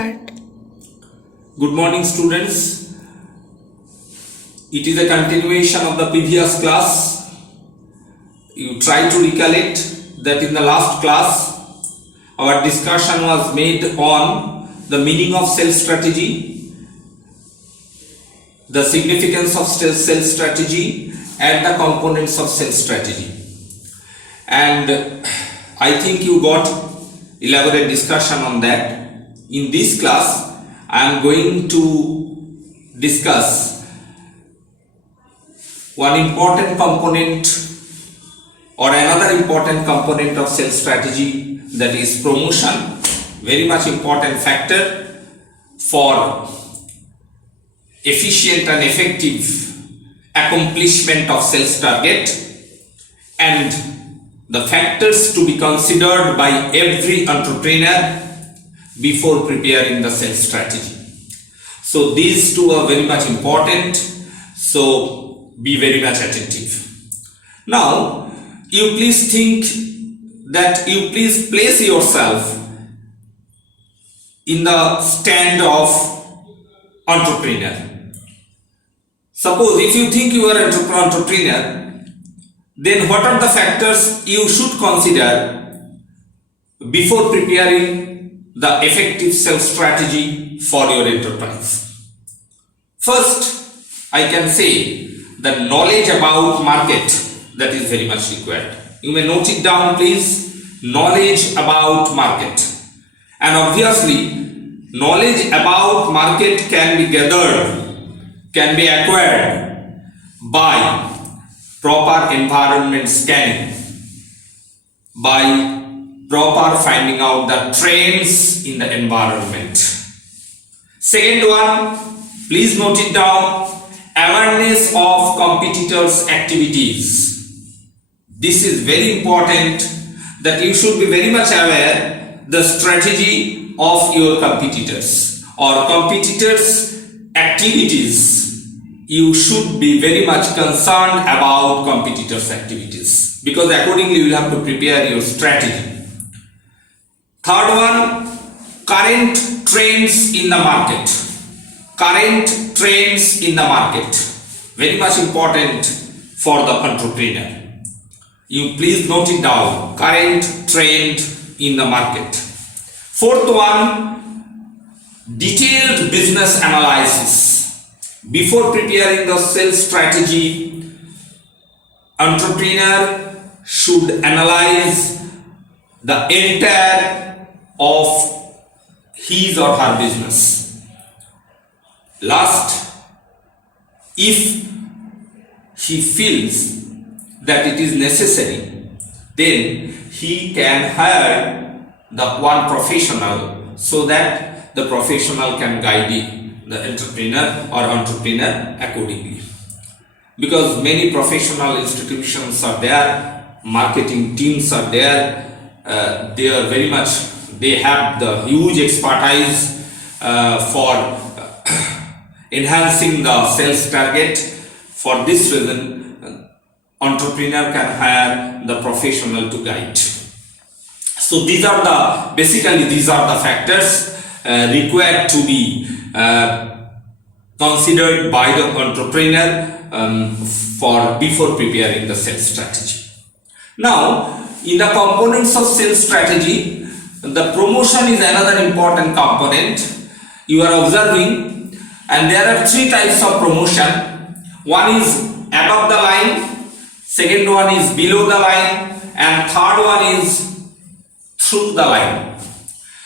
Good morning, students. It is a continuation of the previous class. You try to recollect that in the last class our discussion was made on the meaning of sales strategy, the significance of sales strategy, and the components of sales strategy. And I think you got elaborate discussion on that. In this class I am going to discuss one important component or another important component of sales strategy, that is promotion. Very much important factor for efficient and effective accomplishment of sales target, and the factors to be considered by every entrepreneur before preparing the sales strategy. So these two are very much important, so be very much attentive. Now you please place yourself in the stand of entrepreneur. Suppose if you think you are an entrepreneur, then what are the factors you should consider before preparing the effective sales strategy for your enterprise? First, I can say the knowledge about market, that is very much required. You may note it down, please. Knowledge about market. And obviously, knowledge about market can be gathered, can be acquired by proper environment scanning, by proper finding out the trends in the environment. Second one, please note it down, awareness of competitors' activities. This is very important, that you should be very much aware the strategy of your competitors or competitors' activities. You should be very much concerned about competitors' activities, because accordingly you will have to prepare your strategy. Third one, current trends in the market. Current trends in the market, very much important for the entrepreneur. You please note it down, current trend in the market. Fourth one, detailed business analysis. Before preparing the sales strategy, entrepreneur should analyze the entire of his or her business. Last, if he feels that it is necessary, then he can hire the one professional, so that the professional can guide the entrepreneur or entrepreneur accordingly. Because many professional institutions are there, marketing teams are there, they have the huge expertise for enhancing the sales target. For this reason, entrepreneur can hire the professional to guide. So these are the factors required to be considered by the entrepreneur before preparing the sales strategy. Now, in the components of sales strategy, the promotion is another important component. You are observing, and there are three types of promotion. One is above the line, second one is below the line, and third one is through the line.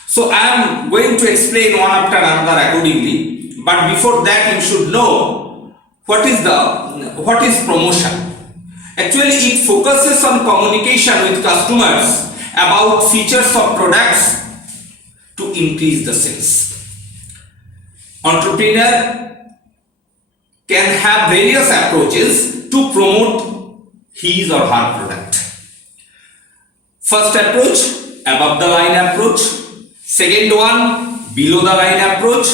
So I am going to explain one after another accordingly, but before that you should know what is promotion. Actually, it focuses on communication with customers about features of products to increase the sales. Entrepreneur can have various approaches to promote his or her product. First approach, above the line approach. Second one, below the line approach.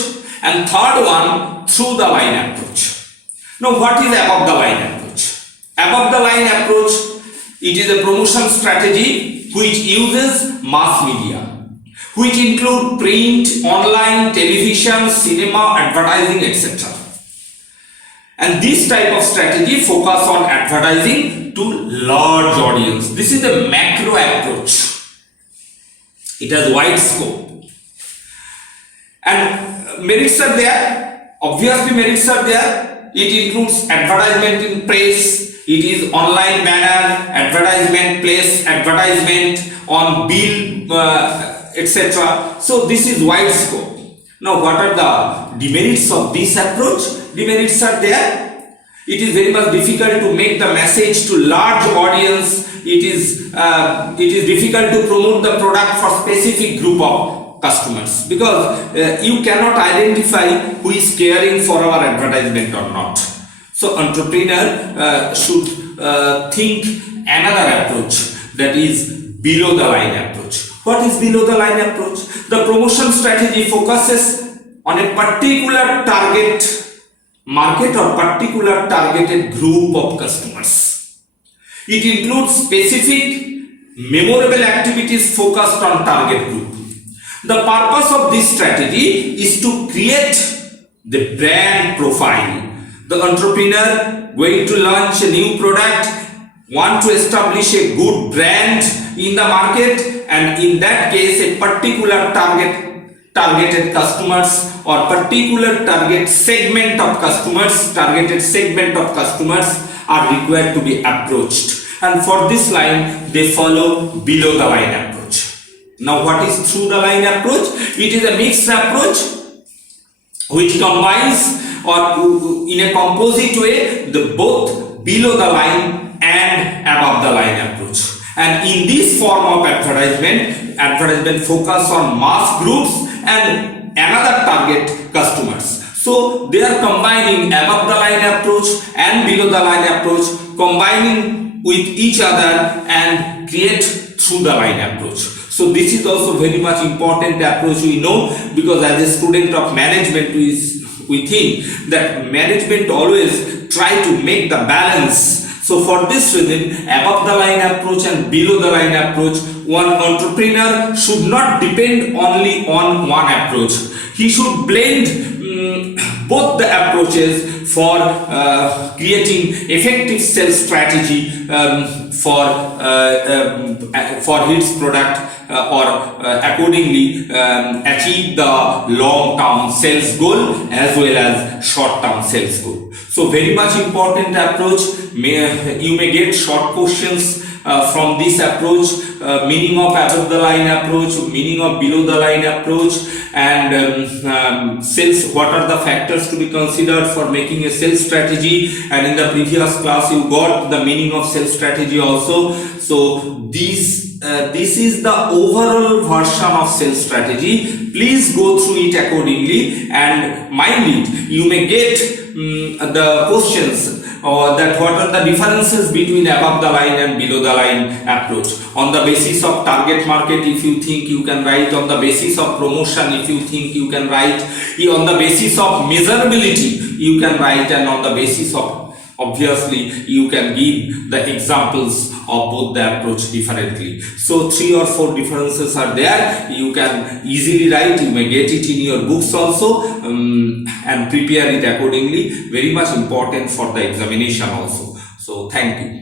And third one, through the line approach. Now, what is above the line approach? Above the line approach, it is a promotion strategy which uses mass media, which include print, online, television, cinema, advertising, etc. And this type of strategy focus on advertising to large audience. This is a macro approach. It has wide scope. And merits are there. Obviously merits are there. It includes advertisement in press. It is online banner, advertisement, place advertisement on bill, etc. So this is wide scope. Now what are the demerits of this approach? Demerits are there. It is very much difficult to make the message to large audience. It is difficult to promote the product for specific group of customers, because you cannot identify who is caring for our advertisement or not. So entrepreneur should think another approach, that is below the line approach. What is below the line approach? The promotion strategy focuses on a particular target market or particular targeted group of customers. It includes specific memorable activities focused on target group. The purpose of this strategy is to create the brand profile. The entrepreneur going to launch a new product, want to establish a good brand in the market, and in that case a particular targeted customers or particular targeted segment of customers are required to be approached, and for this line they follow below the line approach. Now what is through the line approach? It is a mixed approach which combines or in a composite way the both below the line and above the line approach. And in this form of advertisement focus on mass groups and another target customers. So they are combining above the line approach and below the line approach, combining with each other and create through the line approach. So this is also very much important approach, we know, because as a student of management we think that management always try to make the balance. So for this reason, above the line approach and below the line approach, one entrepreneur should not depend only on one approach. He should blend both the approaches for creating effective sales strategy for his product or accordingly achieve the long-term sales goal as well as short-term sales goal. So very much important approach. You may get short questions from this approach, meaning of above the line approach, meaning of below the line approach, and sales, what are the factors to be considered for making a sales strategy. And in the previous class you got the meaning of sales strategy also. So this is the overall version of sales strategy. Please go through it accordingly and mind it. You may get the questions that what are the differences between above the line and below the line approach. On the basis of target market, if you think, you can write. On the basis of promotion, if you think, you can write. On the basis of measurability, you can write. And on the basis of, obviously, you can give the examples of both the approach differently. So 3 or 4 differences are there. You can easily write. You may get it in your books also, and prepare it accordingly. Very much important for the examination also. So thank you.